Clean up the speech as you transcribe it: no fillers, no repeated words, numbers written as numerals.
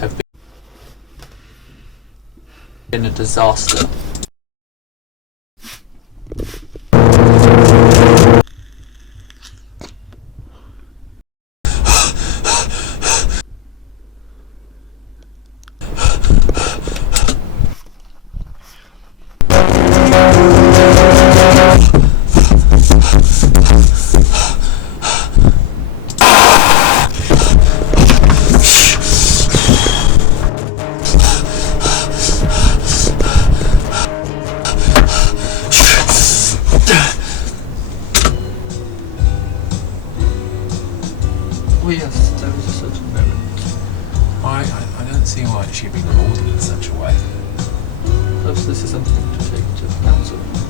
Have been a disaster. Oh yes, there was a certain moment. I don't see why it should be recorded in such a way. Perhaps this is something to take to counsel.